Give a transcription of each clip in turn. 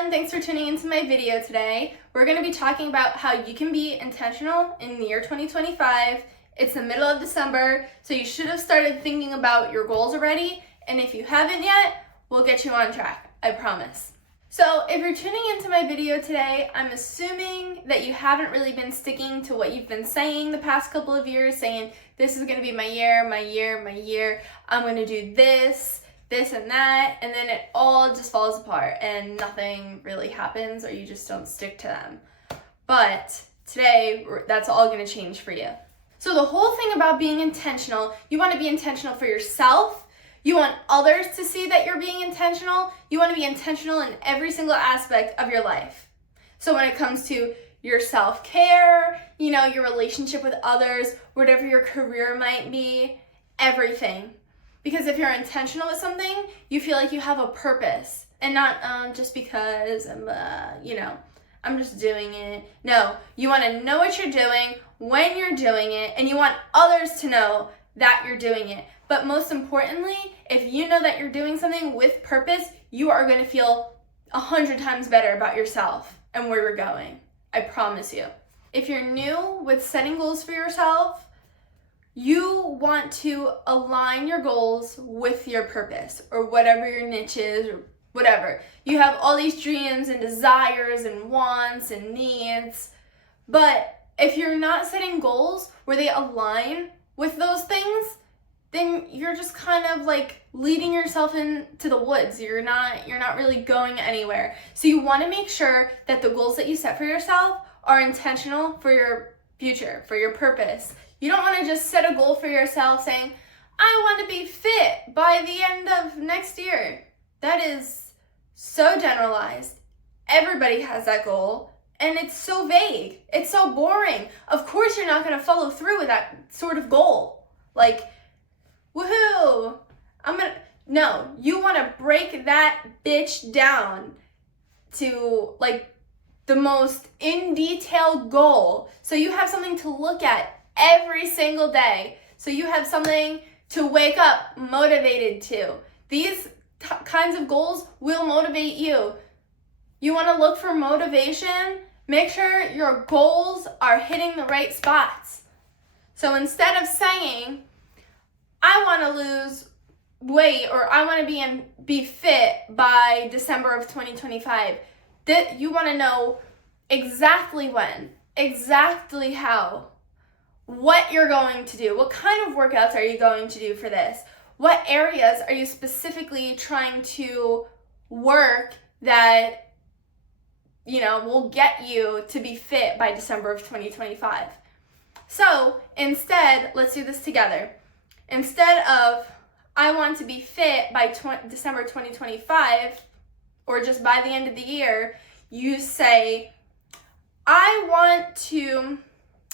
everyone, thanks for tuning into my video today. We're going to be talking about how you can be intentional in the year 2025. It's the middle of December, so you should have started thinking about your goals already, and if you haven't yet, we'll get you on track, I promise. So if you're tuning into my video today, I'm assuming that you haven't really been sticking to what you've been saying the past couple of years, saying this is going to be my year, I'm going to do this and that, and then it all just falls apart and nothing really happens, or you just don't stick to them. But today, that's all going to change for you. So the whole thing about being intentional, you want to be intentional for yourself, you want others to see that you're being intentional, you want to be intentional in every single aspect of your life. So when it comes to your self-care, your relationship with others, whatever your career might be, everything. Because if you're intentional with something, you feel like you have a purpose and not just because I'm just doing it. No, you want to know what you're doing, when you're doing it, and you want others to know that you're doing it. But most importantly, if you know that you're doing something with purpose, you are going to feel 100 times better about yourself and where you're going. I promise you. If you're new with setting goals for yourself, you want to align your goals with your purpose or whatever your niche is or whatever. You have all these dreams and desires and wants and needs, but if you're not setting goals where they align with those things, then you're just kind of like leading yourself into the woods. You're not really going anywhere. So you want to make sure that the goals that you set for yourself are intentional for your future, for your purpose. You don't want to just set a goal for yourself saying, I want to be fit by the end of next year. That is so generalized. Everybody has that goal, and it's so vague. It's so boring. Of course you're not going to follow through with that sort of goal. Like, woohoo, no, you want to break that bitch down to like the most in detail goal. So you have something to look at every single day. So you have something to wake up motivated to. These kinds of goals will motivate you. You want to look for motivation? Make sure your goals are hitting the right spots. So instead of saying, I want to lose weight or I want to be fit by December of 2025, that you want to know exactly when, exactly how, what you're going to do, what kind of workouts are you going to do for this, what areas are you specifically trying to work that will get you to be fit by December of 2025. So instead, let's do this together. Instead of I want to be fit by December 2025 or just by the end of the year, you say I want to,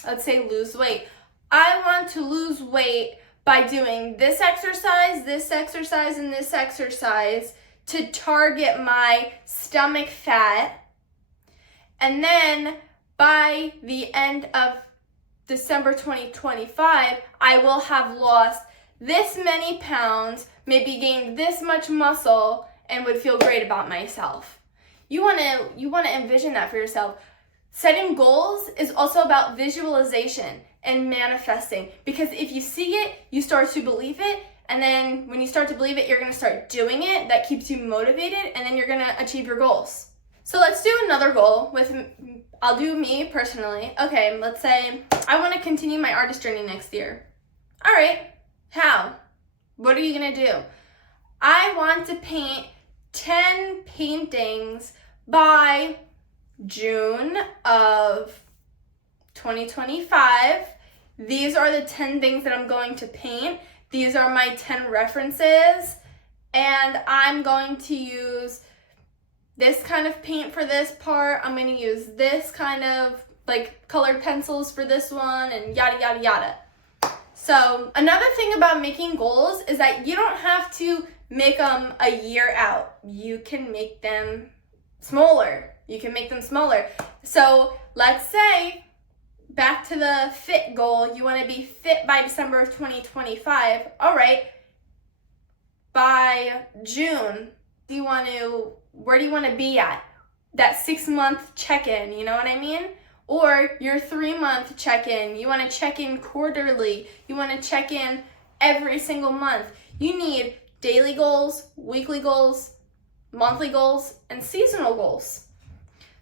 let's say, lose weight. I want to lose weight by doing this exercise, and this exercise to target my stomach fat. And then by the end of December 2025, I will have lost this many pounds, maybe gained this much muscle, and would feel great about myself. You want to envision that for yourself. Setting goals is also about visualization and manifesting, because if you see it, you start to believe it, and then when you start to believe it, you're going to start doing it. That keeps you motivated, and then you're going to achieve your goals. So let's do another goal I'll do me personally. Okay, let's say I want to continue my artist journey next year. All right, how? What are you going to do? I want to paint 10 paintings by June of 2025. These are the 10 things that I'm going to paint. These are my 10 references, and I'm going to use this kind of paint for this part. I'm going to use this kind of like colored pencils for this one, and yada, yada, yada. So another thing about making goals is that you don't have to make them a year out. You can make them smaller. So let's say, back to the fit goal, you want to be fit by December of 2025. All right, by June, where do you want to be at? that 6-month check-in, you know what I mean? Or your 3-month check-in. You want to check in quarterly. You want to check in every single month. You need daily goals, weekly goals, monthly goals, and seasonal goals.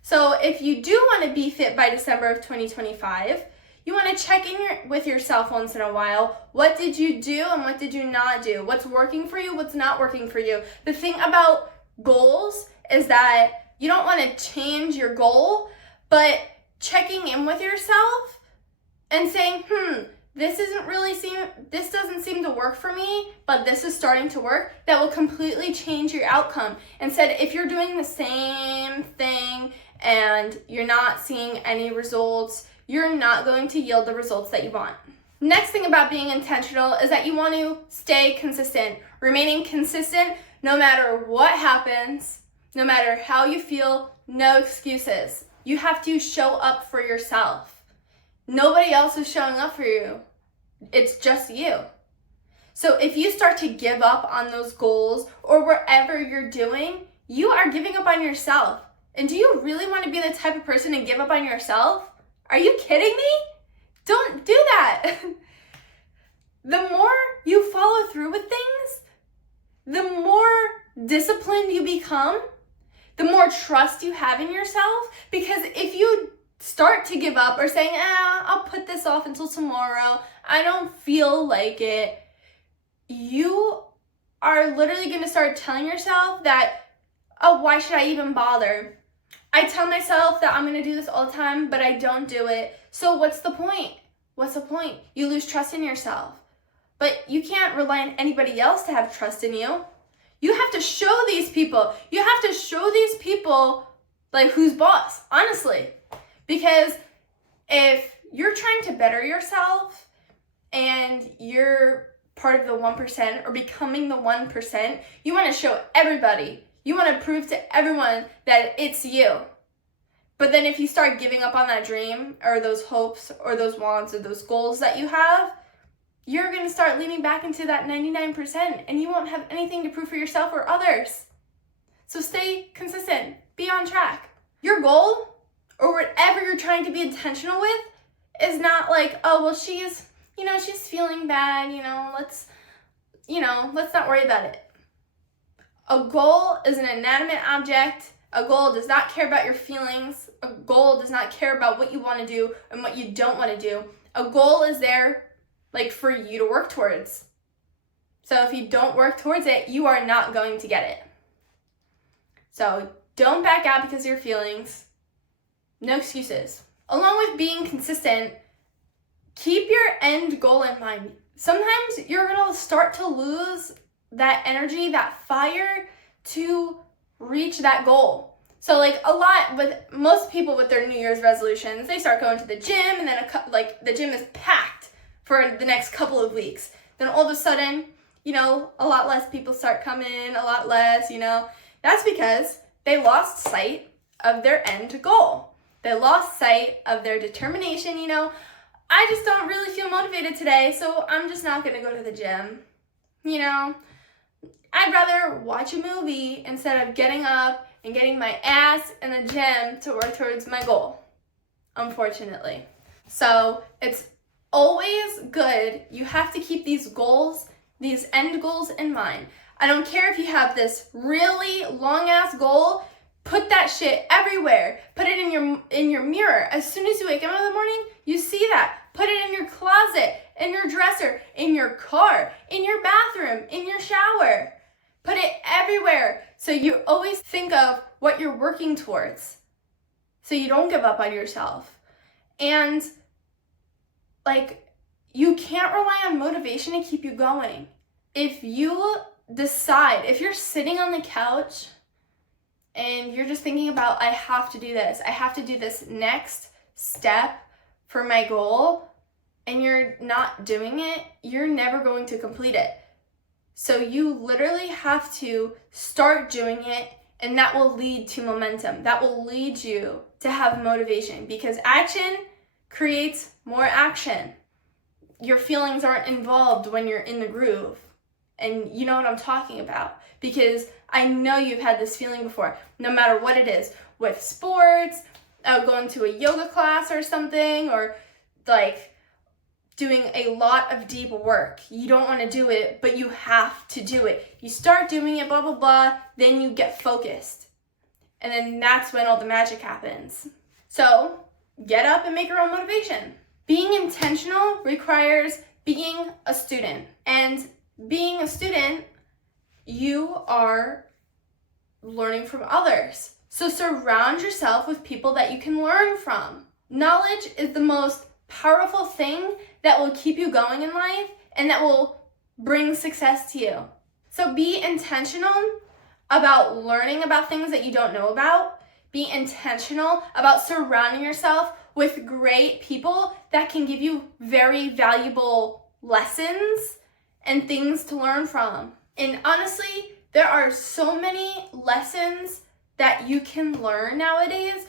So if you do want to be fit by December of 2025, you want to check in with yourself once in a while. What did you do and what did you not do? What's working for you? What's not working for you? The thing about goals is that you don't want to change your goal, but checking in with yourself and saying, this doesn't seem to work for me, but this is starting to work, that will completely change your outcome. Instead, if you're doing the same thing and you're not seeing any results, you're not going to yield the results that you want. Next thing about being intentional is that you want to stay consistent. Remaining consistent no matter what happens, no matter how you feel, no excuses. You have to show up for yourself. Nobody else is showing up for you. It's just you. So if you start to give up on those goals or whatever you're doing, you are giving up on yourself. And do you really want to be the type of person to give up on yourself? Are you kidding me? Don't do that. The more you follow through with things, the more disciplined you become, the more trust you have in yourself. Because if you start to give up or saying, I'll put this off until tomorrow, I don't feel like it, you are literally going to start telling yourself that, why should I even bother? I tell myself that I'm going to do this all the time, but I don't do it. So what's the point? What's the point? You lose trust in yourself. But you can't rely on anybody else to have trust in you. You have to show these people. You have to show these people, like, who's boss, honestly. Because if you're trying to better yourself and you're part of the 1% or becoming the 1%, you want to show everybody. You want to prove to everyone that it's you. But then if you start giving up on that dream or those hopes or those wants or those goals that you have, you're going to start leaning back into that 99% and you won't have anything to prove for yourself or others. So stay consistent. Be on track. Your goal or whatever you're trying to be intentional with is not like, she's feeling bad, let's not worry about it. A goal is an inanimate object. A goal does not care about your feelings. A goal does not care about what you want to do and what you don't want to do. A goal is there, for you to work towards. So if you don't work towards it, you are not going to get it. So don't back out because of your feelings. No excuses. Along with being consistent, keep your end goal in mind. Sometimes you're going to start to lose that energy, that fire to reach that goal. So most people with their New Year's resolutions, they start going to the gym and then the gym is packed for the next couple of weeks. Then all of a sudden, a lot less people start coming in, a lot less, That's because they lost sight of their end goal. They lost sight of their determination, I just don't really feel motivated today, so I'm just not going to go to the gym. I'd rather watch a movie instead of getting up and getting my ass in the gym to work towards my goal, unfortunately. So it's always good. You have to keep these goals, these end goals in mind. I don't care if you have this really long-ass goal, put that shit everywhere. Put it in your mirror. As soon as you wake up in the morning, you see that. Put it in your closet, in your dresser, in your car, in your bathroom, in your shower. Put it everywhere so you always think of what you're working towards so you don't give up on yourself. And you can't rely on motivation to keep you going. If you decide, if you're sitting on the couch and you're just thinking about, I have to do this next step for my goal, and you're not doing it, you're never going to complete it. So you literally have to start doing it, and that will lead to momentum. That will lead you to have motivation, because action creates more action. Your feelings aren't involved when you're in the groove. And you know what I'm talking about. because I know you've had this feeling before, no matter what it is, with sports, going to a yoga class or something, or like doing a lot of deep work. You don't want to do it, but you have to do it. You start doing it, blah, blah, blah, then you get focused. And then that's when all the magic happens. So get up and make your own motivation. Being intentional requires being a student. And being a student, you are learning from others. So surround yourself with people that you can learn from. Knowledge is the most powerful thing that will keep you going in life and that will bring success to you. So be intentional about learning about things that you don't know about. Be intentional about surrounding yourself with great people that can give you very valuable lessons and things to learn from. And honestly, there are so many lessons that you can learn nowadays.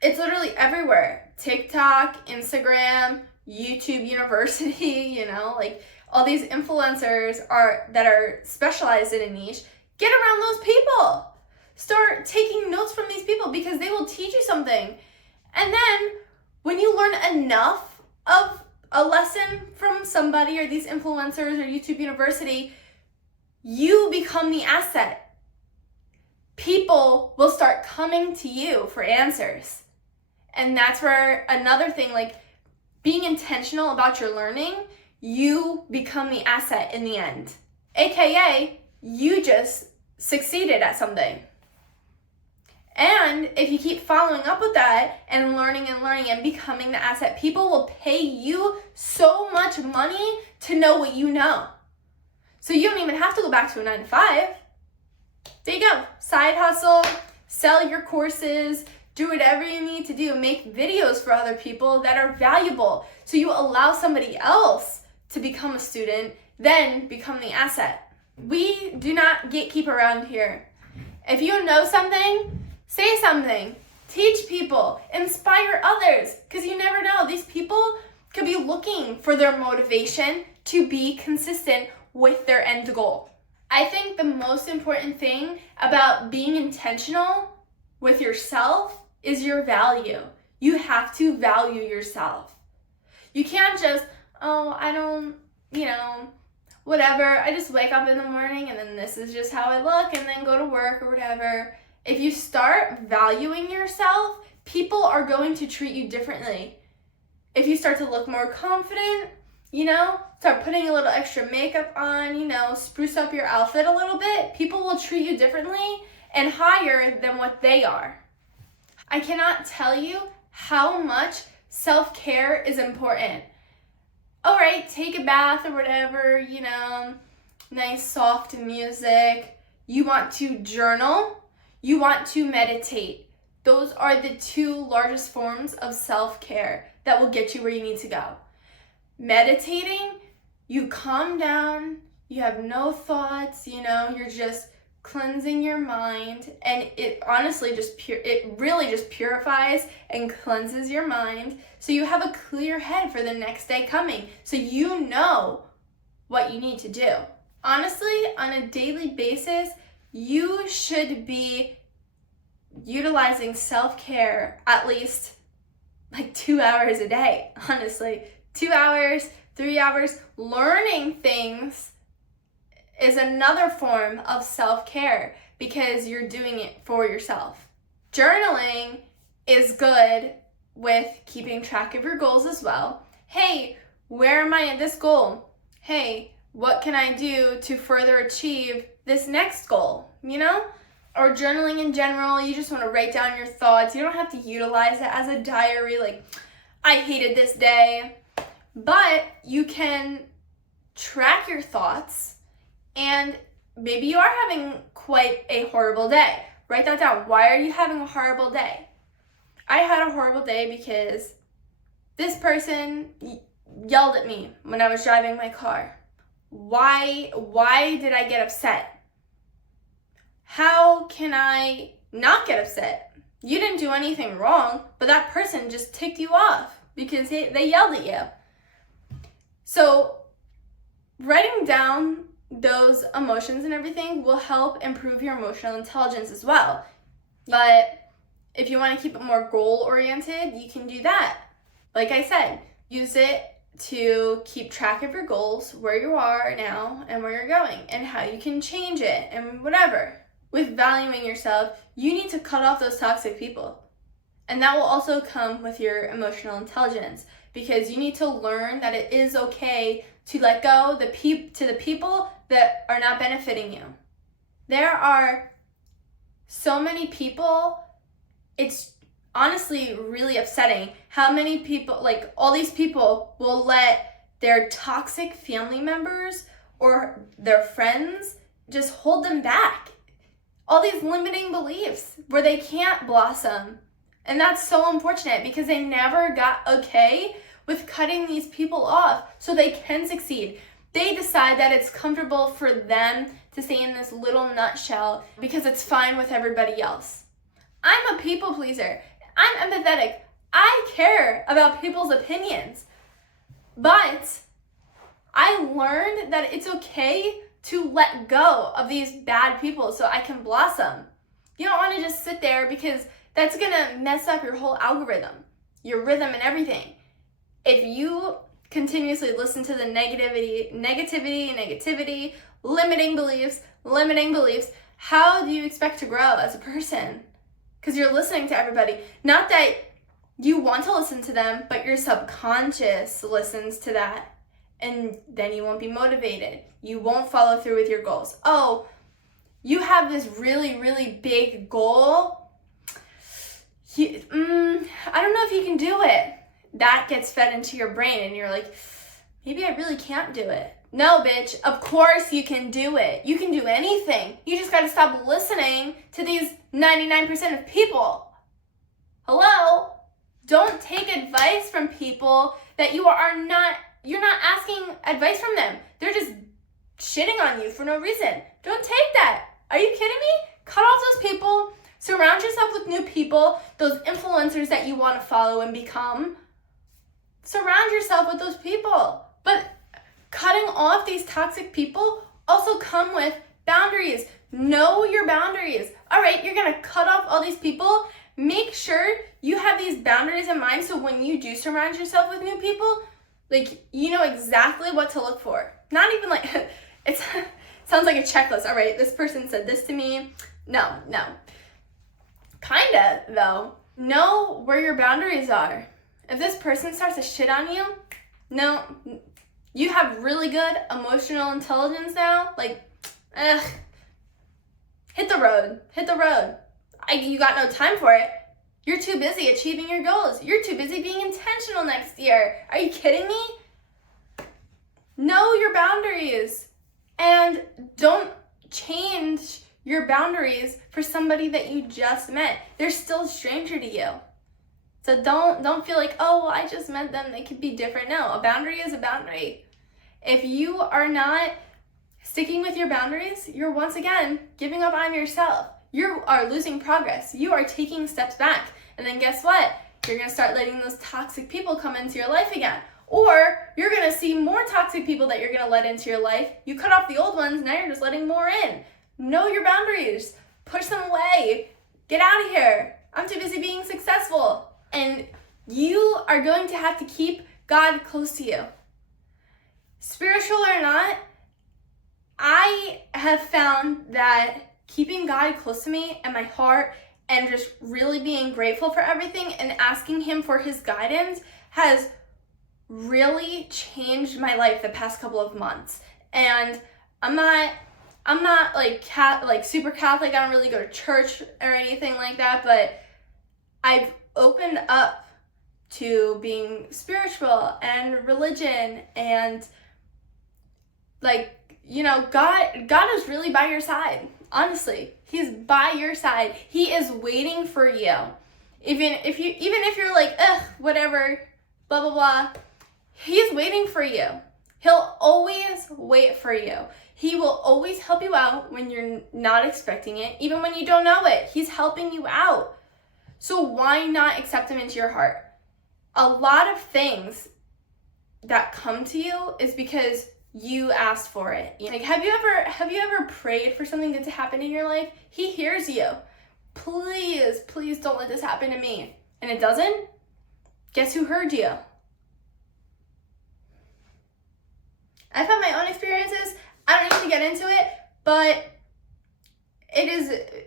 It's literally everywhere. TikTok, Instagram, YouTube University, like all these influencers that are specialized in a niche. Get around those people. Start taking notes from these people because they will teach you something. And then when you learn enough of a lesson from somebody or these influencers or YouTube University, you become the asset. People will start coming to you for answers. And that's where another thing, like being intentional about your learning, you become the asset in the end. AKA, you just succeeded at something. And if you keep following up with that and learning and becoming the asset, people will pay you so much money to know what you know. So you don't even have to go back to a 9-to-5. There you go. Side hustle, sell your courses, do whatever you need to do. Make videos for other people that are valuable. So you allow somebody else to become a student, then become the asset. We do not gatekeep around here. If you know something, say something. Teach people. Inspire others. Because you never know. These people could be looking for their motivation to be consistent with their end goal. I think the most important thing about being intentional with yourself is your value. You have to value yourself. You can't just, I don't, whatever. I just wake up in the morning and then this is just how I look and then go to work or whatever. If you start valuing yourself, people are going to treat you differently. If you start to look more confident, start putting a little extra makeup on, spruce up your outfit a little bit, people will treat you differently and higher than what they are. I cannot tell you how much self-care is important. All right, take a bath or whatever, nice soft music. You want to journal, you want to meditate. Those are the two largest forms of self-care that will get you where you need to go. Meditating, you calm down, you have no thoughts, you're just cleansing your mind, and it honestly really just purifies and cleanses your mind so you have a clear head for the next day coming, so you know what you need to do. Honestly, on a daily basis, you should be utilizing self-care at least like 2 hours a day, honestly. 2 hours, 3 hours. Learning things is another form of self-care because you're doing it for yourself. Journaling is good with keeping track of your goals as well. Hey, where am I at this goal? Hey, what can I do to further achieve this next goal, Or journaling in general, you just want to write down your thoughts. You don't have to utilize it as a diary, like, I hated this day. But you can track your thoughts, and maybe you are having quite a horrible day. Write that down. Why are you having a horrible day? I had a horrible day because this person yelled at me when I was driving my car. Why did I get upset? How can I not get upset? You didn't do anything wrong, but that person just ticked you off because they yelled at you. So writing down those emotions and everything will help improve your emotional intelligence as well. But if you want to keep it more goal-oriented, you can do that. Like I said, use it to keep track of your goals, where you are now and where you're going, and how you can change it and whatever. With valuing yourself, you need to cut off those toxic people. And that will also come with your emotional intelligence, because you need to learn that it is okay to let go to the people that are not benefiting you. There are so many people, it's honestly really upsetting how many people, like all these people, will let their toxic family members or their friends just hold them back. All these limiting beliefs where they can't blossom. And that's so unfortunate, because they never got okay with cutting these people off so they can succeed. They decide that it's comfortable for them to stay in this little nutshell because it's fine with everybody else. I'm a people pleaser. I'm empathetic. I care about people's opinions. But I learned that it's okay to let go of these bad people so I can blossom. You don't want to just sit there, because that's going to mess up your whole algorithm, your rhythm and everything. If you continuously listen to the negativity, limiting beliefs, how do you expect to grow as a person? Because you're listening to everybody. Not that you want to listen to them, but your subconscious listens to that. And then you won't be motivated. You won't follow through with your goals. Oh, you have this really, really big goal. I don't know if you can do it. That gets fed into your brain and you're like, maybe I really can't do it. No, bitch, of course you can do it. You can do anything. You just gotta stop listening to these 99% of people. Hello? Don't take advice from people that you're not asking advice from them. They're just shitting on you for no reason. Don't take that. Are you kidding me? Cut off those people. Surround yourself with new people, those influencers that you want to follow and become. Surround yourself with those people. But cutting off these toxic people also come with boundaries. Know your boundaries. All right, you're going to cut off all these people. Make sure you have these boundaries in mind, so when you do surround yourself with new people, like, you know exactly what to look for. Not even like, it sounds like a checklist. All right, this person said this to me. No. Kinda, though. Know where your boundaries are. If this person starts to shit on you, no, you have really good emotional intelligence now. Like, hit the road. You got no time for it. You're too busy achieving your goals. You're too busy being intentional next year. Are you kidding me? Know your boundaries. And don't change your boundaries for somebody that you just met. They're still a stranger to you. So don't feel like, oh, well, I just met them, they could be different. No, a boundary is a boundary. If you are not sticking with your boundaries, you're once again giving up on yourself. You are losing progress. You are taking steps back. And then guess what? You're going to start letting those toxic people come into your life again. Or you're going to see more toxic people that you're going to let into your life. You cut off the old ones, now you're just letting more in. Know your boundaries. Push them away. Get out of here. I'm too busy being successful. And you are going to have to keep God close to you. Spiritual or not, I have found that keeping God close to me and my heart and just really being grateful for everything and asking Him for His guidance has really changed my life the past couple of months. And I'm not like super Catholic. I don't really go to church or anything like that, but I've opened up to being spiritual and religion, and God is really by your side. Honestly, He's by your side. He is waiting for you. Even if you're like, whatever, blah blah blah, He's waiting for you. He'll always wait for you. He will always help you out when you're not expecting it, even when you don't know it. He's helping you out. So why not accept Him into your heart? A lot of things that come to you is because you asked for it. Like, have you ever prayed for something good to happen in your life? He hears you. Please, please don't let this happen to me. And it doesn't? Guess who heard you? I've had my own experiences. I don't need to get into it, but it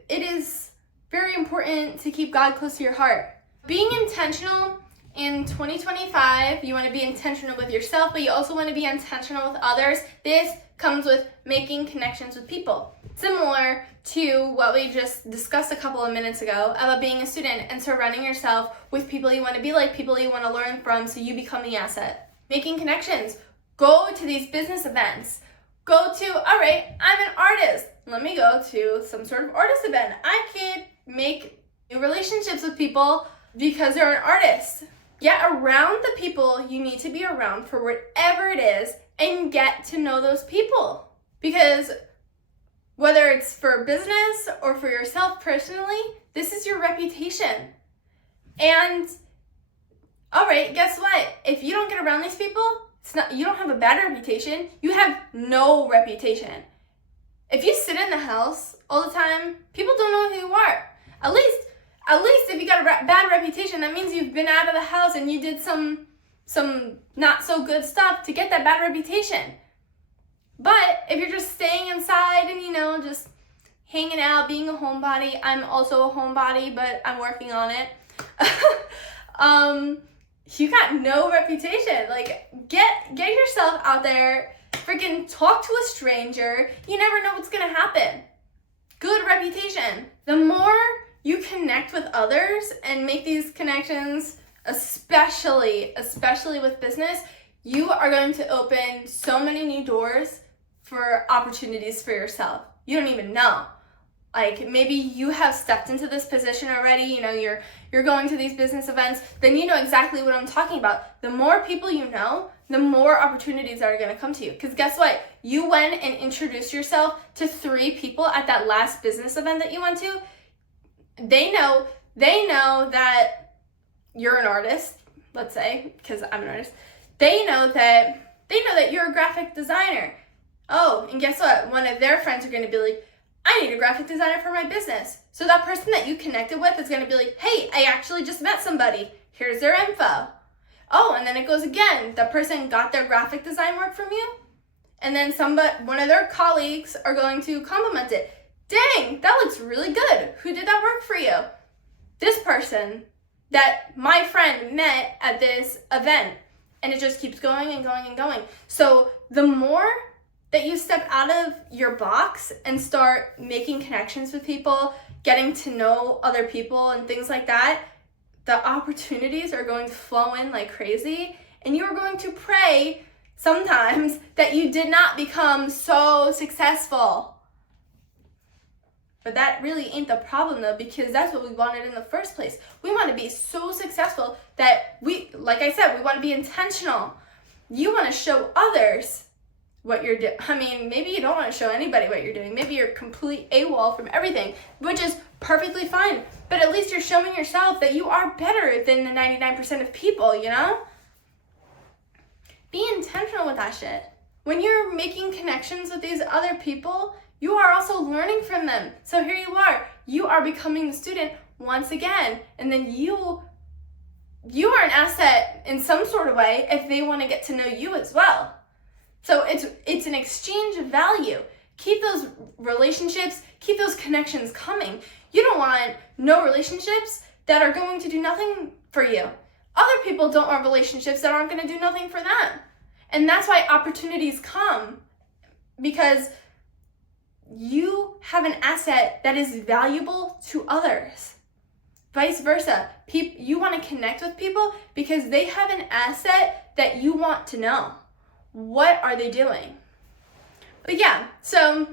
is very important to keep God close to your heart. Being intentional in 2025, you want to be intentional with yourself, but you also want to be intentional with others. This comes with making connections with people. Similar to what we just discussed a couple of minutes ago about being a student and surrounding yourself with people you want to be like, people you want to learn from, so you become the asset. Making connections. Go to these business events. Go to, all right, I'm an artist. Let me go to some sort of artist event. I can make new relationships with people because they're an artist. Get around the people you need to be around for whatever it is and get to know those people. Because whether it's for business or for yourself personally, this is your reputation. And all right, guess what? If you don't get around these people, you don't have a bad reputation. You have no reputation. If you sit in the house all the time, people don't know who you are. At least if you got a bad reputation, that means you've been out of the house and you did some not so good stuff to get that bad reputation. But if you're just staying inside and, just hanging out, being a homebody, I'm also a homebody, but I'm working on it. You got no reputation. Like, get yourself out there, freaking talk to a stranger. You never know what's gonna happen. Good reputation. The more you connect with others and make these connections, especially with business, you are going to open so many new doors for opportunities for yourself. You don't even know. Like, maybe you have stepped into this position already, you're going to these business events, then you know exactly what I'm talking about. The more people you know, the more opportunities are gonna come to you. Because guess what? You went and introduced yourself to 3 people at that last business event that you went to. They know that you're an artist, let's say, because I'm an artist. They know that you're a graphic designer. Oh, and guess what? One of their friends are gonna be like, I need a graphic designer for my business. So that person that you connected with is going to be like, hey, I actually just met somebody. Here's their info. Oh, and then it goes again. The person got their graphic design work from you. And then one of their colleagues are going to compliment it. Dang, that looks really good. Who did that work for you? This person that my friend met at this event. And it just keeps going and going and going. So the more that you step out of your box and start making connections with people, getting to know other people and things like that, the opportunities are going to flow in like crazy, and you are going to pray sometimes that you did not become so successful. But that really ain't the problem though, because that's what we wanted in the first place. We want to be so successful that like I said, we want to be intentional. You want to show others what you're doing. I mean, maybe you don't want to show anybody what you're doing. Maybe you're complete AWOL from everything, which is perfectly fine. But at least you're showing yourself that you are better than the 99% of people, Be intentional with that shit. When you're making connections with these other people, you are also learning from them. So here you are becoming the student once again. And then you are an asset in some sort of way if they want to get to know you as well. So it's an exchange of value. Keep those relationships, keep those connections coming. You don't want no relationships that are going to do nothing for you. Other people don't want relationships that aren't going to do nothing for them. And that's why opportunities come, because you have an asset that is valuable to others. Vice versa. You want to connect with people because they have an asset that you want to know. What are they doing? But yeah, so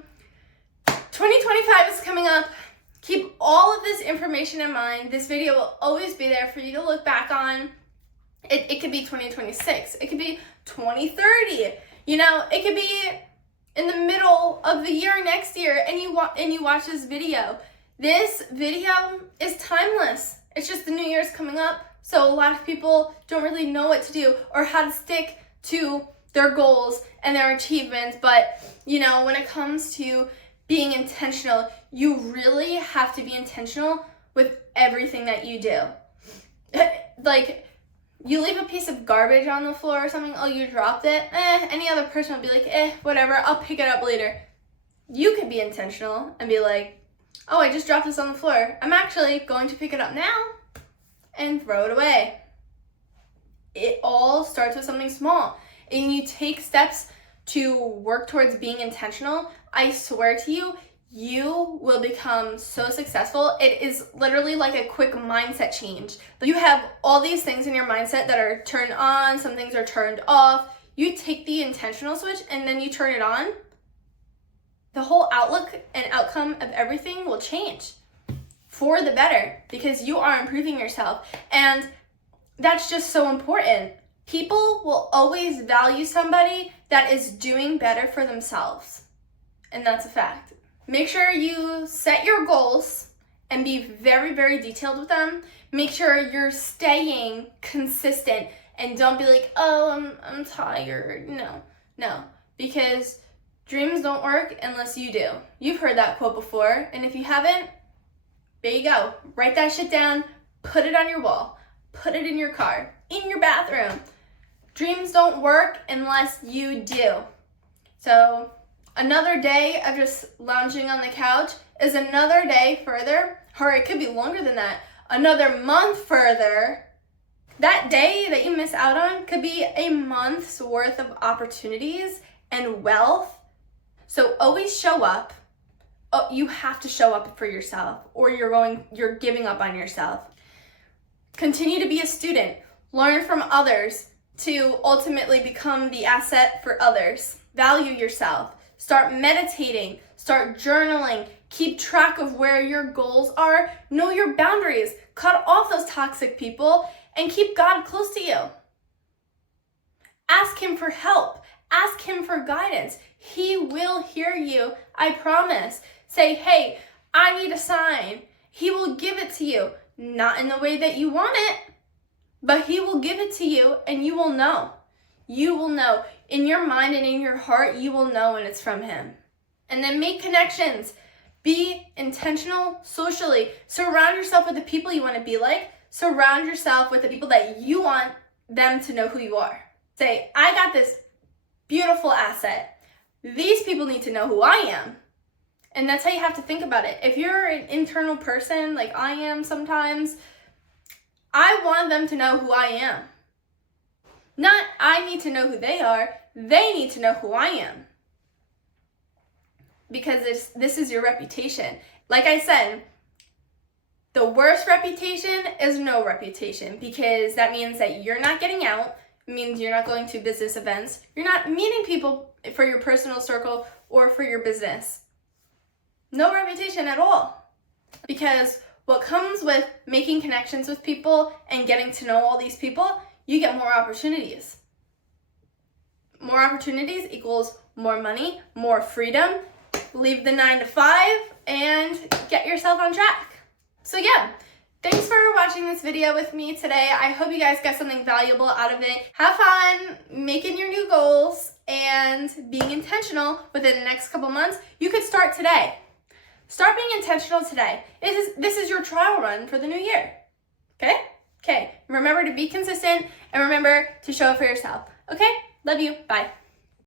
2025 is coming up. Keep all of this information in mind. This video will always be there for you to look back on. It could be 2026. It could be 2030. It could be in the middle of the year next year and you watch this video. This video is timeless. It's just the New Year's coming up, so a lot of people don't really know what to do or how to stick to their goals and their achievements, but when it comes to being intentional, you really have to be intentional with everything that you do. Like, you leave a piece of garbage on the floor or something, oh, you dropped it, any other person would be like, whatever, I'll pick it up later. You could be intentional and be like, oh, I just dropped this on the floor. I'm actually going to pick it up now and throw it away. It all starts with something small. And you take steps to work towards being intentional, I swear to you, you will become so successful. It is literally like a quick mindset change. You have all these things in your mindset that are turned on, some things are turned off. You take the intentional switch and then you turn it on. The whole outlook and outcome of everything will change for the better because you are improving yourself. And that's just so important. People will always value somebody that is doing better for themselves. And that's a fact. Make sure you set your goals and be very, very detailed with them. Make sure you're staying consistent and don't be like, oh, I'm tired. No, because dreams don't work unless you do. You've heard that quote before, and if you haven't, there you go. Write that shit down, put it on your wall, put it in your car, in your bathroom. Dreams don't work unless you do. So another day of just lounging on the couch is another day further, or it could be longer than that, another month further. That day that you miss out on could be a month's worth of opportunities and wealth. So always show up. Oh, you have to show up for yourself or you're giving up on yourself. Continue to be a student. Learn from others to ultimately become the asset for others. Value yourself. Start meditating. Start journaling. Keep track of where your goals are. Know your boundaries. Cut off those toxic people and keep God close to you. Ask Him for help. Ask Him for guidance. He will hear you, I promise. Say, hey, I need a sign. He will give it to you. Not in the way that you want it, but He will give it to you and you will know. You will know. In your mind and in your heart, you will know when it's from Him. And then make connections. Be intentional socially. Surround yourself with the people you want to be like. Surround yourself with the people that you want them to know who you are. Say, I got this beautiful asset. These people need to know who I am. And that's how you have to think about it. If you're an internal person like I am sometimes, I want them to know who I am. Not I need to know who they are. They need to know who I am. Because this is your reputation. Like I said, the worst reputation is no reputation, because that means that you're not getting out. It means you're not going to business events. You're not meeting people for your personal circle or for your business. No reputation at all. Because what comes with making connections with people and getting to know all these people, you get more opportunities. More opportunities equals more money, more freedom. Leave the 9 to 5 and get yourself on track. So yeah, thanks for watching this video with me today. I hope you guys got something valuable out of it. Have fun making your new goals and being intentional within the next couple months. You could start today. Start being intentional today. This is your trial run for the new year. Okay? Remember to be consistent and remember to show up for yourself. Okay? Love you. Bye.